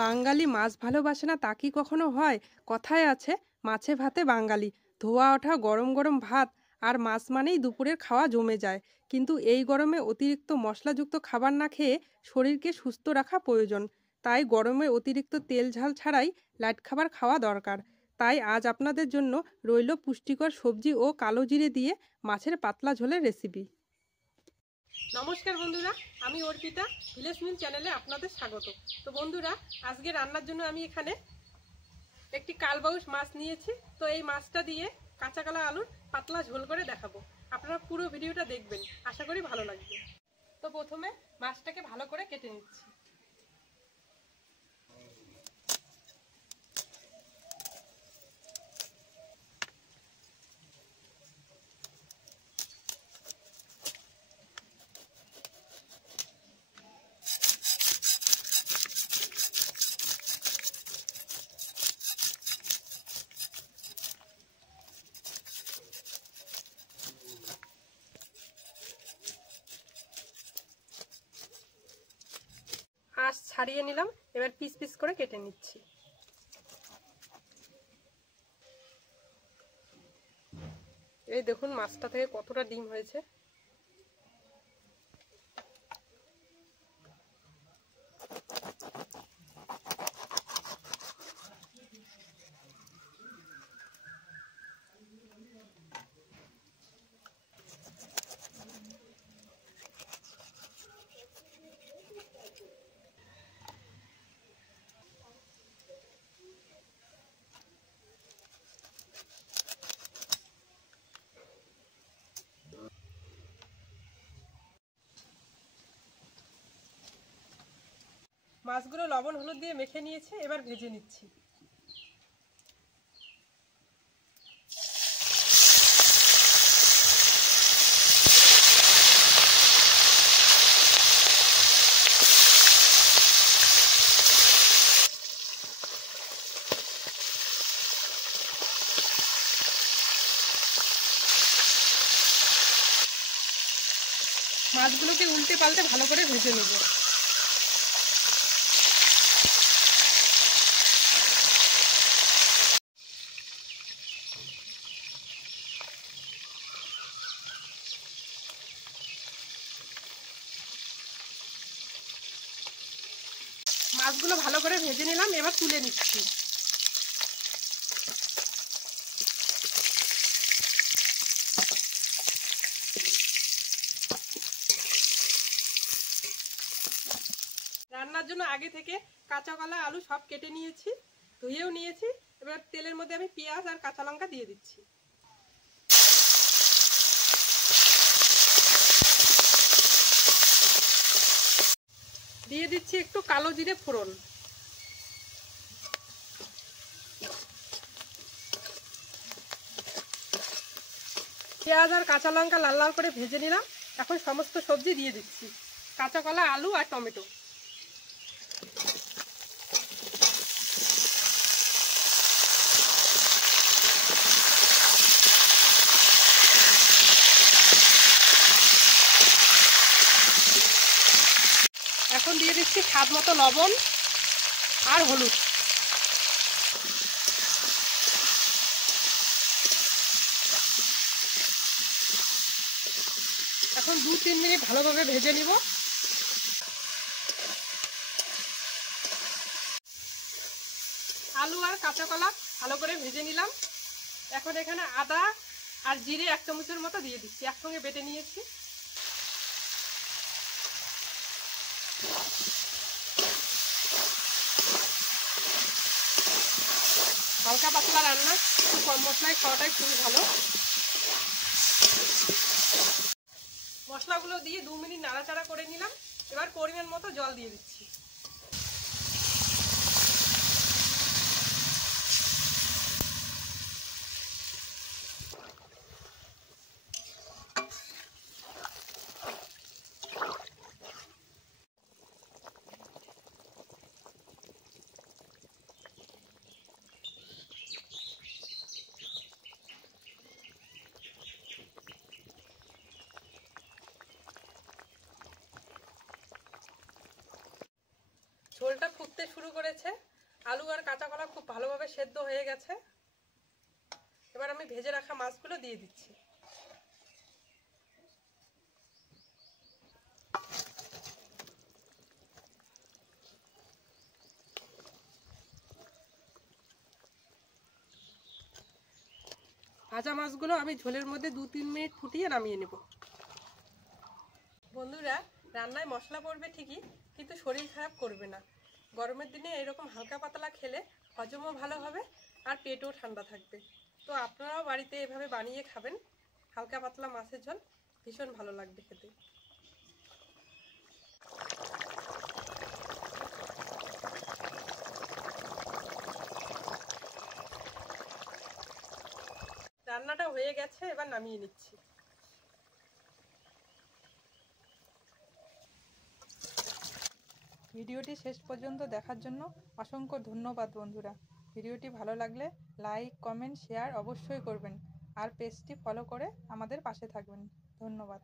বাঙালি মাছ ভালোবাসে না তা কি কখনো হয়? কথায় আছে মাছে ভাতে বাঙালি। ধোয়া ওঠা গরম গরম ভাত আর মাছ মানেই দুপুরের খাওয়া জমে যায়। কিন্তু এই গরমে অতিরিক্ত মশলাযুক্ত খাবার না খেয়ে শরীরকে সুস্থ রাখা প্রয়োজন। তাই গরমে অতিরিক্ত তেল ঝাল ছাড়াই লাইট খাবার খাওয়া দরকার। তাই আজ আপনাদের জন্য রইল পুষ্টিকর সবজি ও কালো জিরে দিয়ে মাছের পাতলা ঝোলের রেসিপি। নমস্কার বন্ধুরা, আমি অর্পিতা, ভিলেজ মিল চ্যানেলে আপনাদের স্বাগত। তো বন্ধুরা, আজকে রান্নার জন্য আমি এখানে একটি কালবাউস মাছ নিয়েছি। তো এই মাছটা দিয়ে কাঁচা কলা আলুর পাতলা ঝোল করে দেখাবো। আপনারা পুরো ভিডিওটা দেখবেন, আশা করি ভালো লাগবে। তো প্রথমে মাছটাকে ভালো করে কেটে নিচ্ছি। আঁশ ছাড়িয়ে নিলাম, এবার পিস পিস করে কেটে নিচ্ছি। এই দেখুন মাছটা থেকে কতটা ডিম হয়েছে। মাছগুলো লবণ হলুদ দিয়ে মেখে নিয়েছি, এবার ভেজে নিচ্ছি। মাছগুলোকে উল্টে পাল্টে ভালো করে ভেজে নেব। মাছগুলো ভালো করে ভেজে নিলাম, এবার তুলে নিচ্ছি। রান্নার জন্য আগে থেকে কাঁচা কলা আলু সব কেটে নিয়েছি, ধুয়েও নিয়েছি। এবার তেলের মধ্যে আমি পেঁয়াজ আর কাঁচা লঙ্কা দিয়ে দিচ্ছি। দিয়ে দিচ্ছি একটু কালো জিরে ফোড়ন। পেঁয়াজ আর কাঁচা লঙ্কা লাল লাল করে ভেজে নিলাম। এখন সমস্ত সবজি দিয়ে দিচ্ছি, কাঁচা কলা আলু আর টমেটো। এখন দিয়ে দিচ্ছি স্বাদ মতো লবণ আর হলুদ। এখন 2-3 মিনিট ভালোভাবে ভেজে নিব। আলু আর কাঁচা কলা ভালো করে ভেজে নিলাম। এখন এখানে আদা আর জিরে 1 চামচের মতো দিয়ে দিচ্ছি, একসঙ্গে বেটে নিয়েছি। হালকা পাতলা রান্না, একটু কম মশলায় খাওয়াটাই খুবই ভালো। মশলাগুলো দিয়ে 2 মিনিট নাড়াচাড়া করে নিলাম। এবার পরিমাণ মতো জল দিয়ে দিচ্ছি। ঝোলটা ফুটতে শুরু করেছে, আলু আর কাঁচা কলা খুব ভালোভাবে সেদ্ধ হয়ে গেছে। এবার আমি ভেজে রাখা মাছগুলো দিয়ে দিচ্ছি। ভাজা মাছগুলো আমি ঝোলের মধ্যে 2-3 মিনিট ফুটিয়ে নামিয়ে নেব। বন্ধুরা, রান্নায় মশলা পড়বে ঠিকই, কিন্তু শরীর খারাপ করবে না। গরমের দিনে এরকম হালকা পাতলা খেলে হজমও ভালো হবে আর পেটও ঠান্ডা থাকবে। তো আপনারাও বাড়িতে এভাবে বানিয়ে খাবেন। হালকা পাতলা মাছের ঝোল ভীষণ ভালো লাগবে খেতে। রান্নাটা হয়ে গেছে, এবার নামিয়ে নিচ্ছি। ভিডিওটি শেষ পর্যন্ত দেখার জন্য অসংখ্য ধন্যবাদ বন্ধুরা। ভিডিওটি ভালো লাগলে লাইক, কমেন্ট, শেয়ার অবশ্যই করবেন আর পেজটি ফলো করে আমাদের পাশে থাকবেন। ধন্যবাদ।